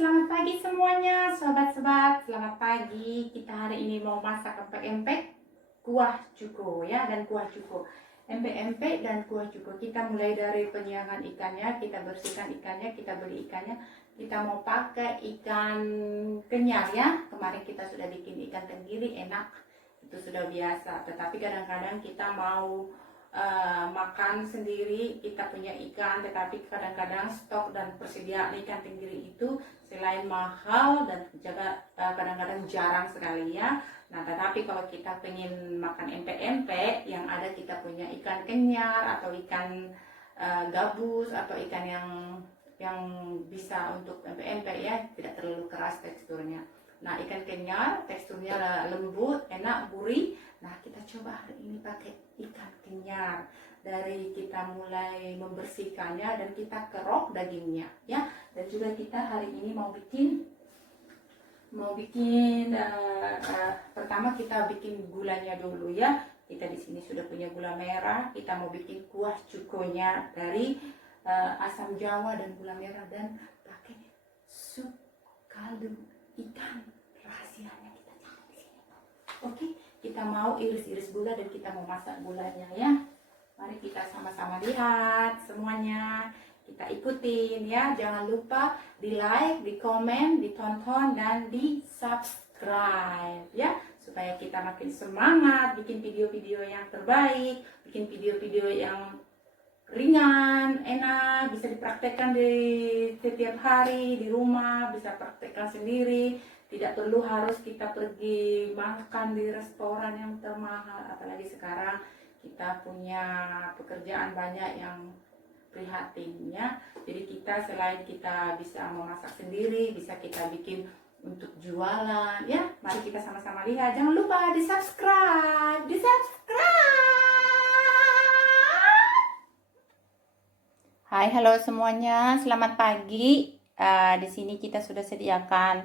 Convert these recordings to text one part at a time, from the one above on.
selamat pagi semuanya, sobat-sobat. Selamat pagi. Kita hari ini mau masak empek-empek kuah cuko ya, dan kuah cuko. Empek-empek dan kuah cuko. Kita mulai dari penyiangan ikannya, kita bersihkan ikannya, kita beli ikannya. Kita mau pakai ikan kenyal ya. Kemarin kita sudah bikin ikan tenggiri, enak. Itu sudah biasa. Tetapi kadang-kadang kita mau makan sendiri, kita punya ikan, tetapi kadang-kadang stok dan persediaan ikan tenggiri itu selain mahal dan juga kadang-kadang jarang sekali ya. Nah, tetapi kalau kita pengen makan empek-empek, yang ada kita punya ikan kenyar atau ikan gabus atau ikan yang bisa untuk empek-empek ya, tidak terlalu keras teksturnya. Nah, ikan kenyar teksturnya lembut, enak, gurih. Nah, kita coba hari ini pakai ikan kenyar. Dari kita mulai membersihkannya dan kita kerok dagingnya ya. Dan juga kita hari ini mau bikin pertama kita bikin gulanya dulu ya. Kita di sini sudah punya gula merah. Kita mau bikin kuah cukonya dari asam jawa dan gula merah dan pakai sup kaldu ikan. Rahasianya kita cari di sini. Oke, kita mau iris-iris gula dan kita mau masak gulanya ya. Mari kita sama-sama lihat semuanya. Kita ikutin ya. Jangan lupa di like, di komen, ditonton dan di subscribe ya, supaya kita makin semangat bikin video-video yang terbaik, bikin video-video yang ringan, enak, bisa dipraktekkan di setiap hari di rumah, bisa praktekkan sendiri, tidak perlu harus kita pergi makan di restoran yang termahal. Apalagi sekarang kita punya pekerjaan banyak yang prihatin ya. Jadi kita selain kita bisa memasak sendiri, bisa kita bikin untuk jualan ya. Mari kita sama-sama lihat. Jangan lupa di subscribe, Hai, halo semuanya, selamat pagi. Di sini kita sudah sediakan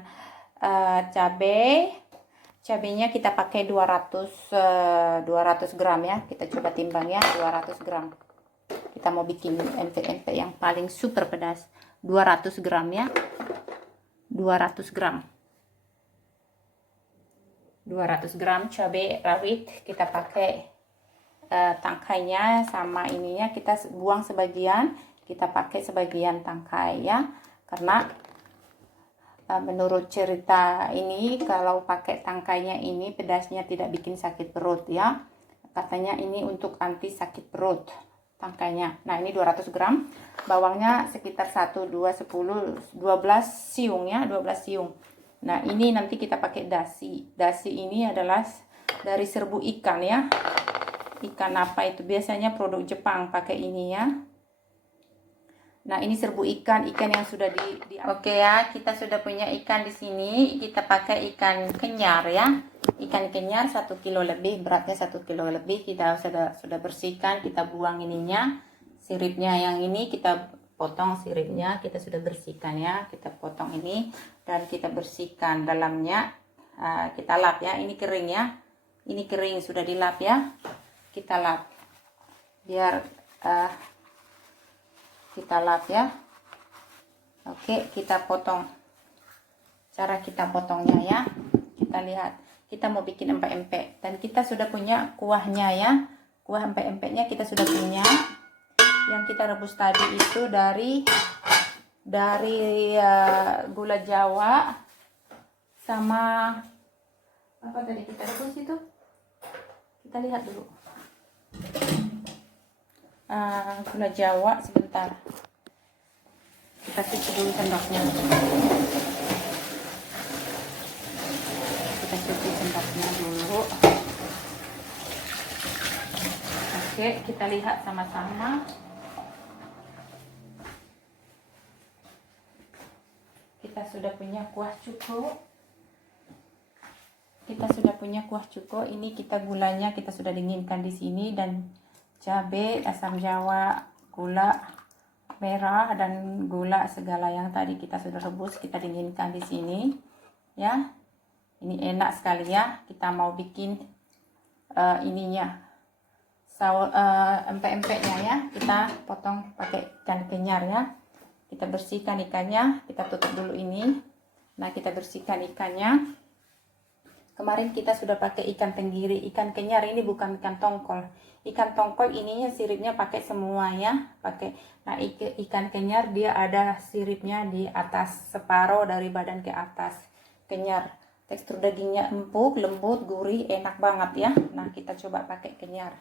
cabenya kita pakai 200 gram ya. Kita coba timbang ya, 200 gram. Kita mau bikin empek-empek yang paling super pedas. 200 gram ya. 200 gram. 200 gram cabai rawit kita pakai tangkainya sama ininya kita buang sebagian. Kita pakai sebagian tangkai ya, karena menurut cerita ini kalau pakai tangkainya ini pedasnya tidak bikin sakit perut ya. Katanya ini untuk anti sakit perut tangkainya. Nah, ini 200 gram. Bawangnya sekitar 1, 2, 10, 12 siung ya, 12 siung. Nah, ini nanti kita pakai dasi. Dasi ini adalah dari serbu ikan ya. Ikan apa itu? Biasanya produk Jepang pakai ini ya. Nah, ini serbu ikan yang sudah Oke ya, kita sudah punya ikan di sini. Kita pakai ikan kenyar ya. Ikan kenyar 1 kilo lebih, beratnya 1 kilo lebih. Kita sudah bersihkan, kita buang ininya. Siripnya yang ini kita potong siripnya, kita sudah bersihkan ya. Kita potong ini dan kita bersihkan dalamnya. Kita lap ya. Ini kering ya. Ini kering sudah dilap ya. Kita lap. Biar kita lap ya. Oke, kita potong. Cara kita potongnya ya, kita lihat. Kita mau bikin empek-empek dan kita sudah punya kuahnya ya. Kuah empek-empeknya kita sudah punya. Yang kita rebus tadi itu dari gula jawa sama apa tadi kita rebus itu. Kita lihat dulu. Gula jawa sebentar, kita cuci dulu sendoknya, kita cuci sendoknya dulu. Oke, kita lihat sama-sama. Kita sudah punya kuah cuko. Ini kita gulanya kita sudah dinginkan di sini, dan cabai, asam jawa, gula merah dan gula segala yang tadi kita sudah rebus, kita dinginkan di sini ya. Ini enak sekali ya. Kita mau bikin ininya empek-empeknya ya. Kita potong pakai ikan kenyar ya. kita bersihkan ikannya, kita tutup dulu ini. Nah, kita bersihkan ikannya. Kemarin kita sudah pakai ikan tenggiri, ikan kenyar, ini bukan ikan tongkol. Ikan tongkol ininya siripnya pakai semua ya, pakai. Nah, ikan kenyar dia ada siripnya di atas, separuh dari badan ke atas. Kenyar, tekstur dagingnya empuk, lembut, gurih, enak banget ya. Nah, kita coba pakai kenyar.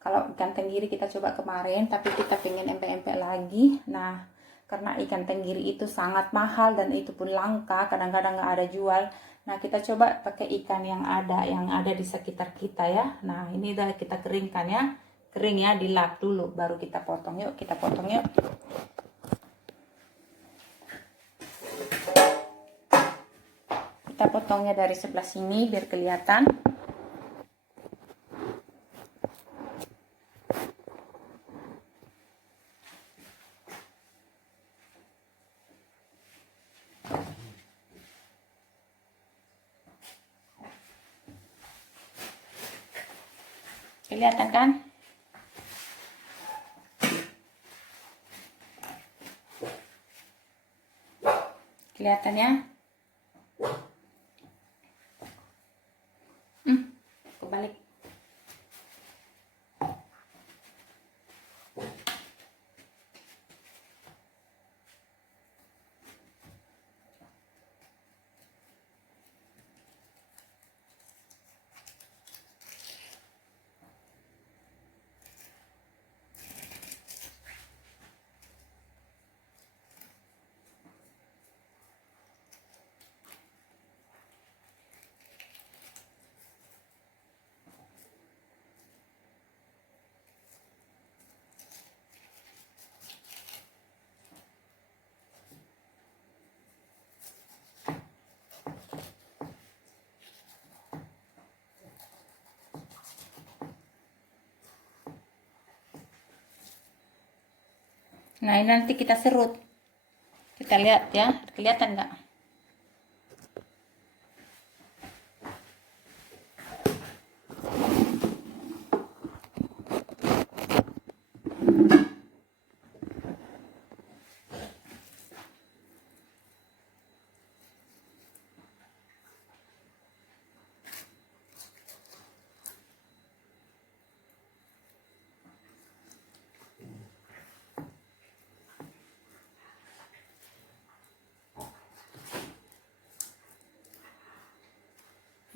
Kalau ikan tenggiri kita coba kemarin, tapi kita pengen empek-empek lagi. Nah, karena ikan tenggiri itu sangat mahal dan itu pun langka, kadang-kadang nggak ada jual. Nah, kita coba pakai ikan yang ada di sekitar kita ya. Nah, ini udah kita keringkan ya. Kering ya, dilap dulu baru kita potong. Yuk, kita potong yuk. Kita potongnya dari sebelah sini biar kelihatan. Kelihatan kan? Kelihatan ya? Kebalik. Nah, ini nanti kita serut. Kita lihat ya, kelihatan nggak?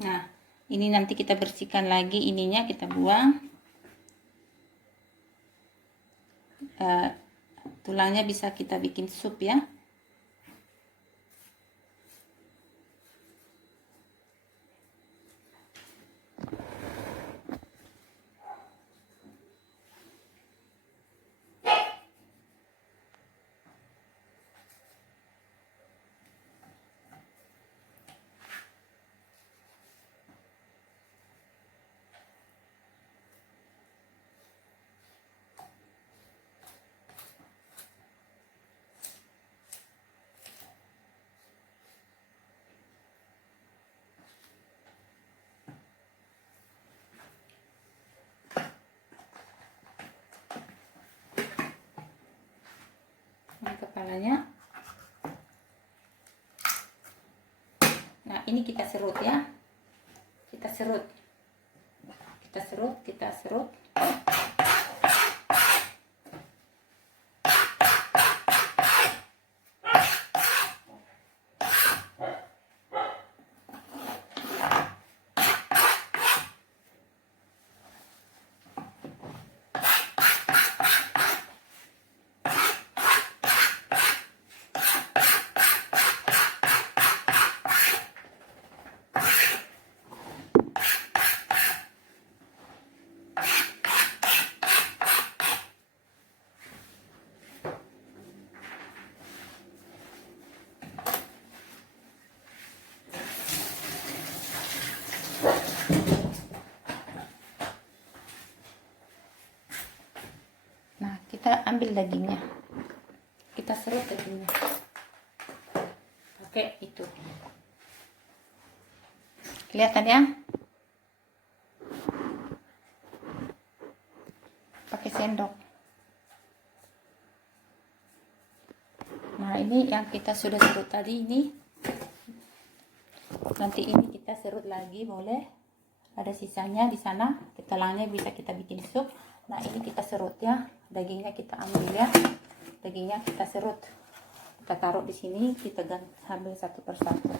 Nah, ini nanti kita bersihkan lagi ininya, kita buang. Tulangnya bisa kita bikin sup ya. Ini kepalanya. Nah, ini kita serut ya. Kita serut. Kita serut, kita serut. Nah, kita ambil dagingnya. Kita serut dagingnya. Pakai itu. Kelihatan ya? Pakai sendok. ini yang kita sudah serut tadi ini. Nanti ini kita serut lagi boleh. Ada sisanya di sana. Tulangnya bisa kita bikin sup. Nah, ini kita serut ya. Dagingnya kita ambil ya. Dagingnya kita serut. Kita taruh di sini, kita ambil satu persatu.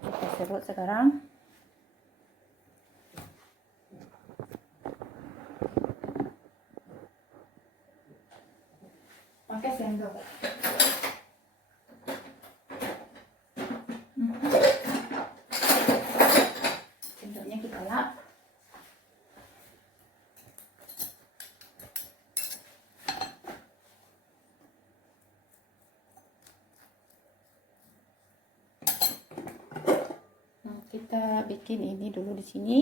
Kita serut sekarang. Pakai sendok. Sendoknya kita lap. Kita bikin ini dulu di sini.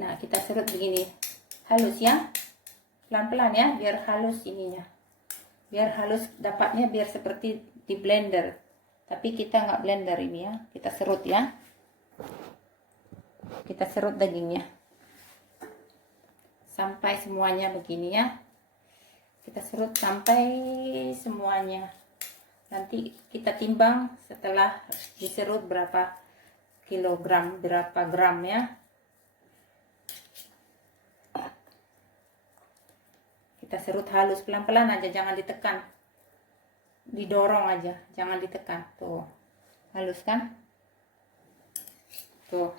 Nah, kita serut begini, halus ya, pelan-pelan ya, biar halus ininya, biar halus dapatnya, biar seperti di blender. Tapi kita nggak blender ini ya, kita serut ya, kita serut dagingnya sampai semuanya begini ya, kita serut sampai semuanya. Nanti kita timbang setelah diserut berapa kilogram, berapa gram ya. Kita serut halus, pelan-pelan aja, jangan ditekan, didorong aja, jangan ditekan. Tuh, halus kan? Tuh.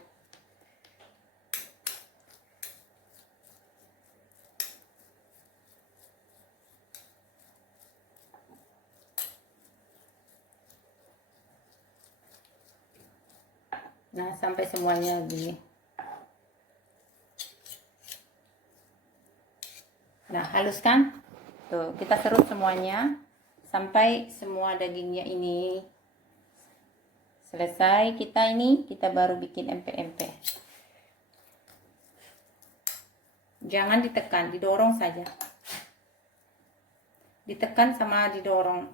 Nah, sampai semuanya gini. Nah, halus kan? Tuh, kita serut semuanya sampai semua dagingnya ini selesai. Kita baru bikin empek-empek. Jangan ditekan, didorong saja. Ditekan sama didorong.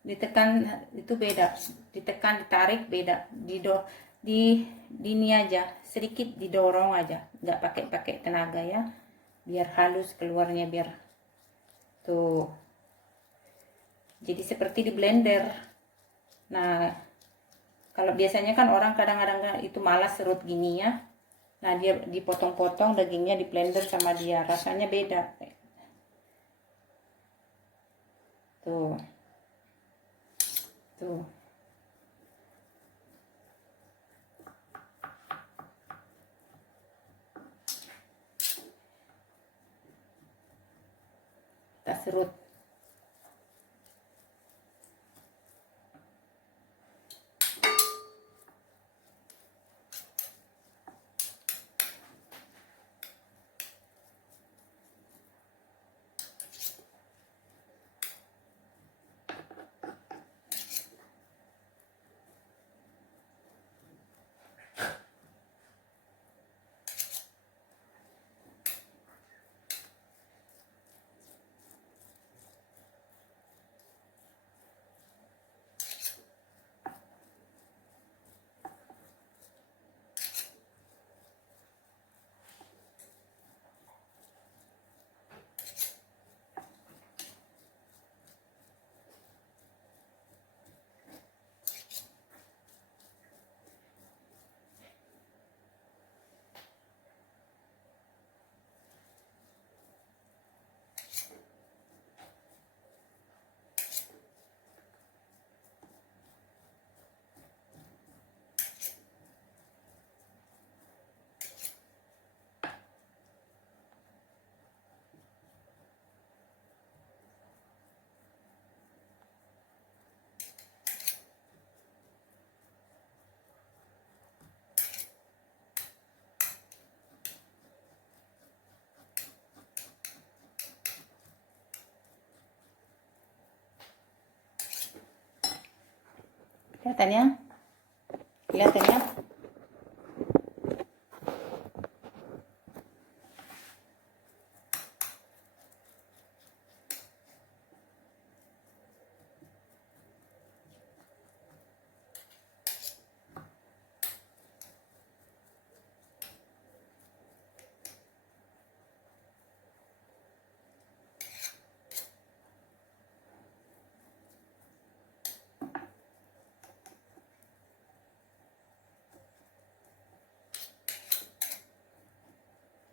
Ditekan itu beda. Ditekan, ditarik beda. Di ini aja, sedikit didorong aja, nggak pakai tenaga ya, biar halus keluarnya, biar tuh jadi seperti di blender. Nah, kalau biasanya kan orang kadang-kadang itu malas serut gini ya. Nah, dia dipotong-potong dagingnya di blender sama dia, rasanya beda tuh. Kita serut. Kelihatannya, kelihatannya.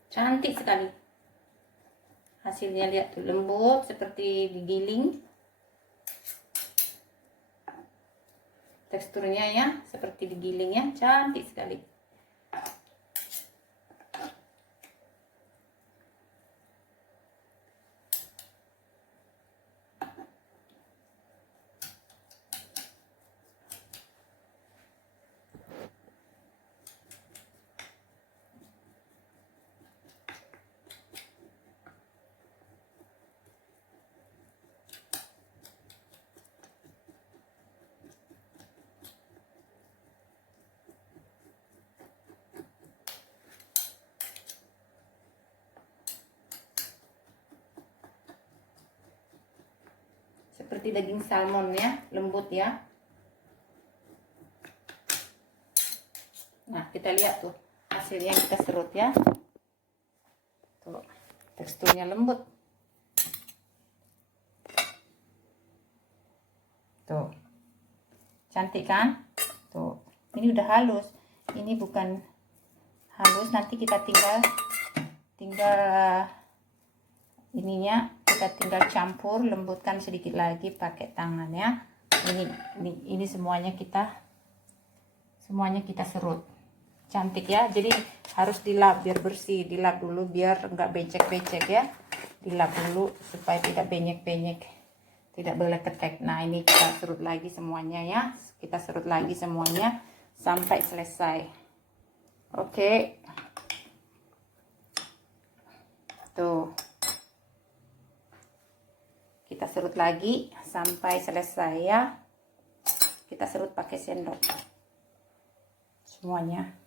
Cantik sekali hasilnya, lihat tuh, lembut seperti digiling. Teksturnya ya seperti digiling ya, cantik sekali. Seperti daging salmon ya, lembut ya. Nah, kita lihat tuh hasilnya, kita serut ya. Tuh, teksturnya lembut. Tuh. Cantik kan? Tuh. Ini udah halus. Ini bukan halus, nanti kita tinggal ininya kita tinggal campur, lembutkan sedikit lagi pakai tangan ya. Ini semuanya kita serut. Cantik ya. Jadi harus dilap biar bersih, dilap dulu biar enggak becek-becek ya. Dilap dulu supaya tidak benyek-benyek, tidak boleh ketek. Nah, ini kita serut lagi semuanya ya. Kita serut lagi semuanya sampai selesai. Oke. Tuh. Kita serut lagi sampai selesai ya. Kita serut pakai sendok semuanya.